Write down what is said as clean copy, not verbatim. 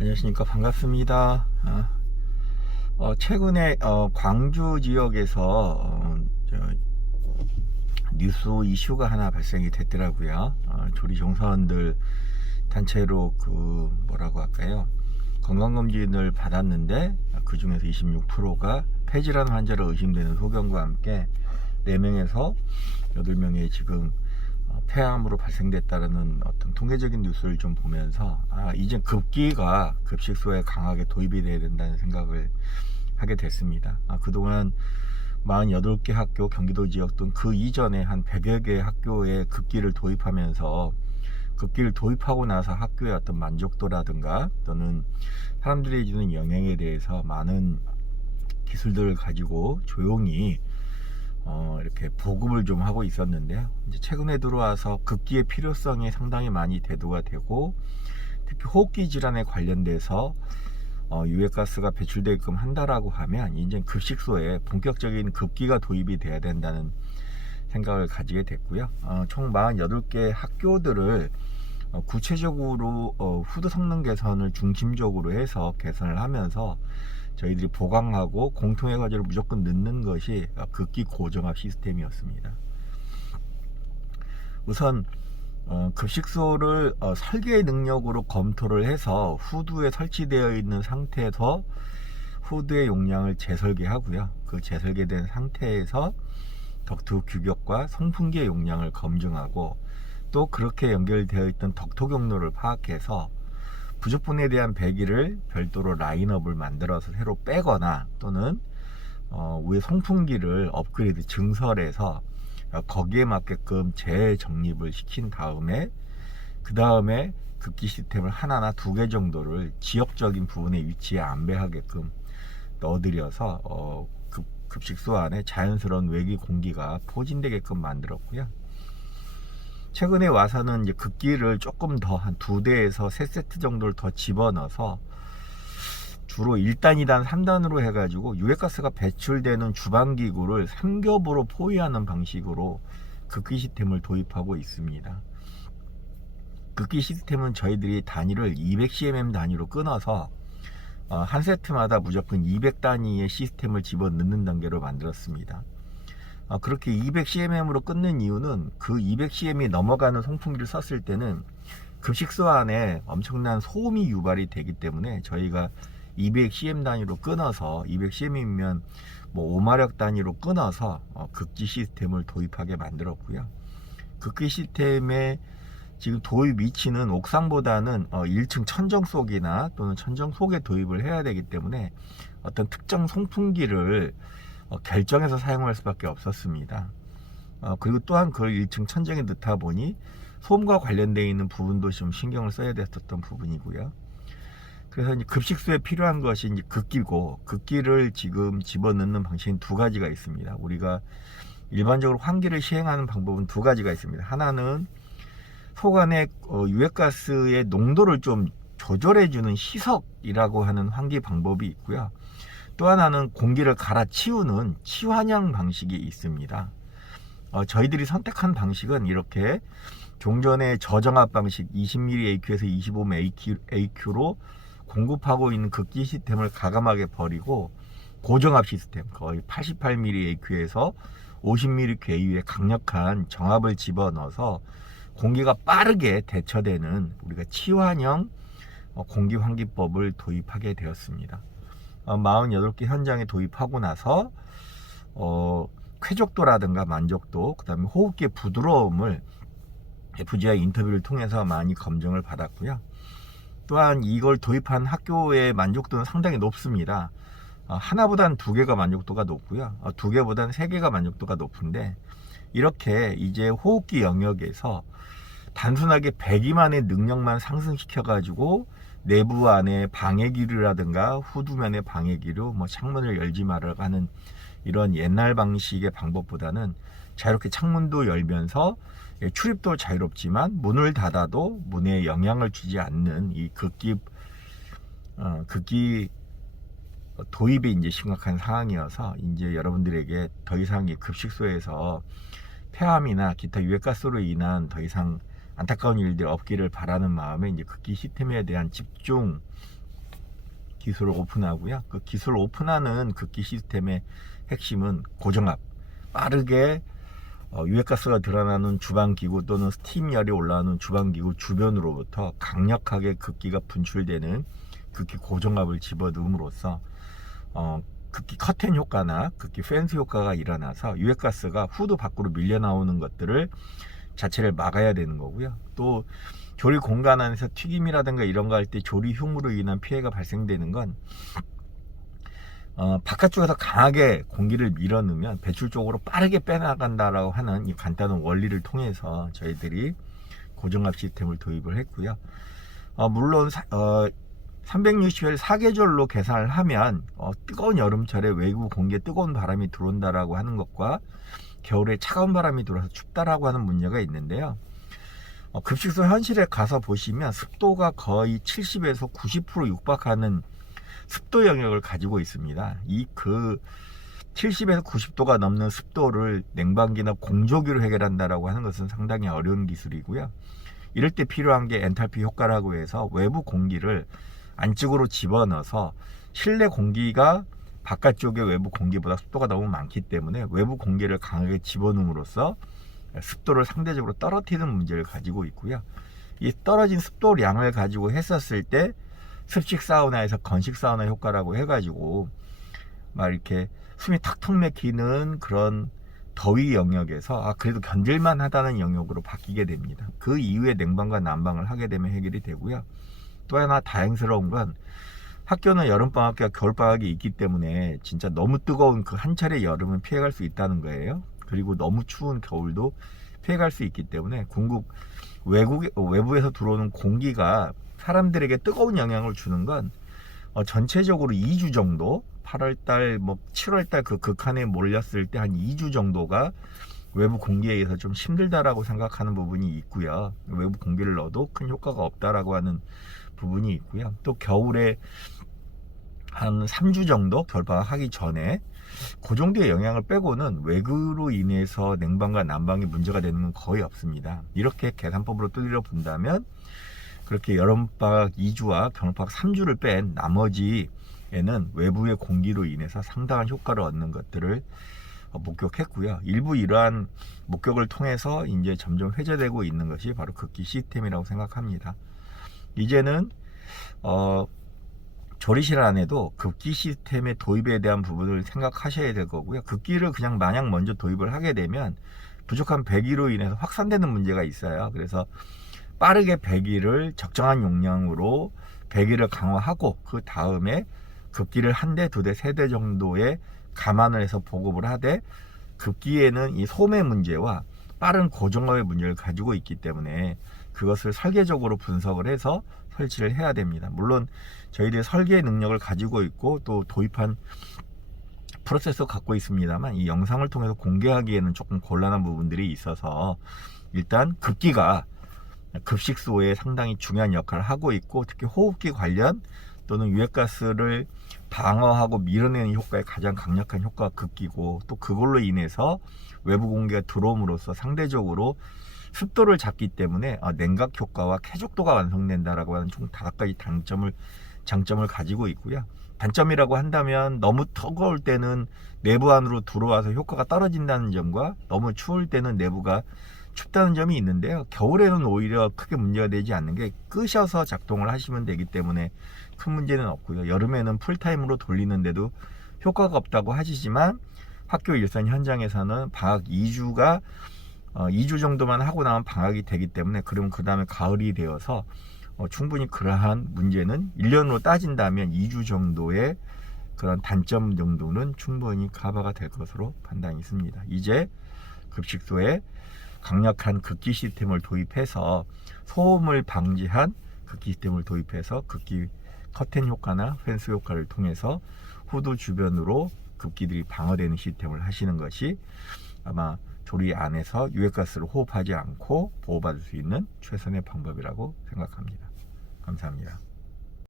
안녕하십니까. 반갑습니다. 최근에 광주 지역에서 뉴스 이슈가 하나 발생이 됐더라고요. 조리종사원들 단체로 뭐라고 할까요? 건강검진을 받았는데 그 중에서 26%가 폐질환 환자로 의심되는 소견과 함께 4명에서 8명의 지금 폐암으로 발생됐다는 어떤 통계적인 뉴스를 좀 보면서 이제 급기가 급식소에 강하게 도입이 돼야 된다는 생각을 하게 됐습니다. 그동안 48개 학교, 경기도 지역 등 그 이전에 한 100여 개 학교에 급기를 도입하면서 급기를 도입하고 나서 학교의 어떤 만족도라든가 또는 사람들이 주는 영향에 대해서 많은 기술들을 가지고 조용히 이렇게 보급을 좀 하고 있었는데요. 이제 최근에 들어와서 급기의 필요성이 상당히 많이 대두가 되고, 특히 호흡기 질환에 관련돼서 유해가스가 배출되게끔 한다라고 하면 이제 급식소에 본격적인 급기가 도입이 돼야 된다는 생각을 가지게 됐고요. 총 48개 학교들을 구체적으로 후드 성능 개선을 중심적으로 해서 개선을 하면서 저희들이 보강하고 공통의 과제를 무조건 넣는 것이 급기 고정압 시스템이었습니다. 우선 급식소를 설계 능력으로 검토를 해서 후드에 설치되어 있는 상태에서 후드의 용량을 재설계하고요. 그 재설계된 상태에서 덕트 규격과 송풍기의 용량을 검증하고, 또 그렇게 연결되어 있던 덕토 경로를 파악해서 부족분에 대한 배기를 별도로 라인업을 만들어서 새로 빼거나, 또는 위에 송풍기를 업그레이드 증설해서 거기에 맞게끔 재정립을 시킨 다음에, 그 다음에 급기 시스템을 하나나 2개 정도를 지역적인 부분에 위치에 안배하게끔 넣어드려서 급식소 안에 자연스러운 외기 공기가 포진되게끔 만들었고요. 최근에 와서는 이제 급기를 조금 더 한 2대에서 3세트 정도를 더 집어넣어서 주로 1단, 2단, 3단으로 해가지고 유해가스가 배출되는 주방기구를 3겹으로 포위하는 방식으로 급기 시스템을 도입하고 있습니다. 급기 시스템은 저희들이 단위를 200cm 단위로 끊어서 한 세트마다 무조건 200단위의 시스템을 집어넣는 단계로 만들었습니다. 그렇게 200cm으로 끊는 이유는 그 200cm이 넘어가는 송풍기를 썼을 때는 급식소 안에 엄청난 소음이 유발이 되기 때문에 저희가 200cm 단위로 끊어서, 200cm이면 뭐 5마력 단위로 끊어서 급기 시스템을 도입하게 만들었고요. 급기 시스템의 지금 도입 위치는 옥상보다는 1층 천정 속이나 또는 천정 속에 도입을 해야 되기 때문에 어떤 특정 송풍기를 결정해서 사용할 수밖에 없었습니다. 그리고 또한 그걸 1층 천정에 넣다 보니 소음과 관련되어 있는 부분도 좀 신경을 써야 됐었던 부분이고요. 그래서 이제 급식소에 필요한 것이 이제 급기고, 급기를 지금 집어넣는 방식은 2가지가 있습니다. 우리가 일반적으로 환기를 시행하는 방법은 2가지가 있습니다. 하나는 속 안에 유해가스의 농도를 좀 조절해주는 시석이라고 하는 환기 방법이 있고요. 또 하나는 공기를 갈아치우는 치환형 방식이 있습니다. 저희들이 선택한 방식은 이렇게 종전의 저정압 방식 20mm AQ에서 25mm AQ로 공급하고 있는 급기 시스템을 가감하게 버리고, 고정압 시스템 거의 88mm AQ에서 50mm 궤유의 강력한 정압을 집어넣어서 공기가 빠르게 대처되는 우리가 치환형 공기 환기법을 도입하게 되었습니다. 48개 현장에 도입하고 나서 쾌적도라든가 만족도, 그 다음에 호흡기의 부드러움을 FGI 인터뷰를 통해서 많이 검증을 받았고요. 또한 이걸 도입한 학교의 만족도는 상당히 높습니다. 하나보다는 2개가 만족도가 높고요. 2개보다는 3개가 만족도가 높은데, 이렇게 이제 호흡기 영역에서 단순하게 배기만의 능력만 상승시켜 가지고 내부 안에 방해기류라든가 후두면의 방해기류, 뭐 창문을 열지 말아라 하는 이런 옛날 방식의 방법보다는 자유롭게 창문도 열면서 출입도 자유롭지만 문을 닫아도 문에 영향을 주지 않는 이 급기 도입이 이제 심각한 상황이어서, 이제 여러분들에게 더 이상 이 급식소에서 폐암이나 기타 유해가스로 인한 더 이상 안타까운 일들 없기를 바라는 마음에 이제 급기 시스템에 대한 집중 기술을 오픈하고요. 그 기술을 오픈하는 급기 시스템의 핵심은 고정압, 빠르게 유해가스가 드러나는 주방기구 또는 스팀열이 올라오는 주방기구 주변으로부터 강력하게 급기가 분출되는 급기 고정압을 집어넣음으로써 급기 커튼 효과나 급기 펜스 효과가 일어나서 유해가스가 후드 밖으로 밀려 나오는 것들을 자체를 막아야 되는 거고요. 또 조리 공간 안에서 튀김이라든가 이런 거 할 때 조리 흉으로 인한 피해가 발생되는 건 바깥쪽에서 강하게 공기를 밀어넣으면 배출 쪽으로 빠르게 빼나간다라고 하는 이 간단한 원리를 통해서 저희들이 고정압 시스템을 도입을 했고요. 물론 360일 사계절로 계산을 하면 뜨거운 여름철에 외부 공기에 뜨거운 바람이 들어온다라고 하는 것과 겨울에 차가운 바람이 들어와서 춥다라고 하는 문제가 있는데요. 급식소 현실에 가서 보시면 습도가 거의 70에서 90% 육박하는 습도 영역을 가지고 있습니다. 이 70에서 90도가 넘는 습도를 냉방기나 공조기로 해결한다라고 하는 것은 상당히 어려운 기술이고요. 이럴 때 필요한 게 엔탈피 효과라고 해서 외부 공기를 안쪽으로 집어넣어서 실내 공기가 바깥쪽에 외부 공기보다 습도가 너무 많기 때문에 외부 공기를 강하게 집어넣음으로써 습도를 상대적으로 떨어뜨리는 문제를 가지고 있고요. 이 떨어진 습도량을 가지고 했었을 때 습식 사우나에서 건식 사우나 효과라고 해가지고 막 이렇게 숨이 탁탁 막히는 그런 더위 영역에서 그래도 견딜만 하다는 영역으로 바뀌게 됩니다. 그 이후에 냉방과 난방을 하게 되면 해결이 되고요. 또 하나 다행스러운 건 학교는 여름방학과 겨울방학이 있기 때문에 진짜 너무 뜨거운 그 한 차례 여름은 피해갈 수 있다는 거예요. 그리고 너무 추운 겨울도 피해갈 수 있기 때문에 외부에서 들어오는 공기가 사람들에게 뜨거운 영향을 주는 건 전체적으로 2주 정도 8월달 7월달 그 극한에 몰렸을 때 한 2주 정도가 외부 공기에 의해서 좀 힘들다라고 생각하는 부분이 있고요. 외부 공기를 넣어도 큰 효과가 없다라고 하는 부분이 있고요. 또 겨울에 한 3주 정도 겨울방학 하기 전에 그 정도의 영향을 빼고는 외구로 인해서 냉방과 난방이 문제가 되는 건 거의 없습니다. 이렇게 계산법으로 두드려 본다면 그렇게 여름방학 2주와 겨울방학 3주를 뺀 나머지에는 외부의 공기로 인해서 상당한 효과를 얻는 것들을 목격했고요. 일부 이러한 목격을 통해서 이제 점점 회자되고 있는 것이 바로 급기 시스템이라고 생각합니다. 이제는 조리실 안에도 급기 시스템의 도입에 대한 부분을 생각하셔야 될 거고요. 급기를 그냥 마냥 먼저 도입을 하게 되면 부족한 배기로 인해서 확산되는 문제가 있어요. 그래서 빠르게 배기를 적정한 용량으로 배기를 강화하고 그 다음에 급기를 한 대, 두 대, 세 대 정도에 감안을 해서 보급을 하되 급기에는 이 소음의 문제와 빠른 고정압의 문제를 가지고 있기 때문에 그것을 설계적으로 분석을 해서 설치를 해야 됩니다. 물론 저희들이 설계 능력을 가지고 있고 또 도입한 프로세서 갖고 있습니다만 이 영상을 통해서 공개하기에는 조금 곤란한 부분들이 있어서 일단 급기가 급식소에 상당히 중요한 역할을 하고 있고 특히 호흡기 관련 또는 유해가스를 방어하고 밀어내는 효과에 가장 강력한 효과가 급기고 또 그걸로 인해서 외부 공기가 들어옴으로써 상대적으로 습도를 잡기 때문에 냉각 효과와 쾌적도가 완성된다라고 하는 총 5가지 장점을 가지고 있고요. 단점이라고 한다면 너무 뜨거울 때는 내부 안으로 들어와서 효과가 떨어진다는 점과 너무 추울 때는 내부가 춥다는 점이 있는데요. 겨울에는 오히려 크게 문제가 되지 않는 게 끄셔서 작동을 하시면 되기 때문에 큰 문제는 없고요. 여름에는 풀타임으로 돌리는데도 효과가 없다고 하시지만 학교 일선 현장에서는 방학 2주 정도만 하고 나면 방학이 되기 때문에 그러면 그 다음에 가을이 되어서 충분히 그러한 문제는 1년으로 따진다면 2주 정도의 그런 단점 정도는 충분히 커버가 될 것으로 판단이 있습니다. 이제 급식소에 강력한 급기 시스템을 도입해서 소음을 방지한 급기 시스템을 도입해서 급기 커튼 효과나 펜스 효과를 통해서 후드 주변으로 급기들이 방어되는 시스템을 하시는 것이 아마 조리 안에서 유해가스를 호흡하지 않고 보호받을 수 있는 최선의 방법이라고 생각합니다. 감사합니다.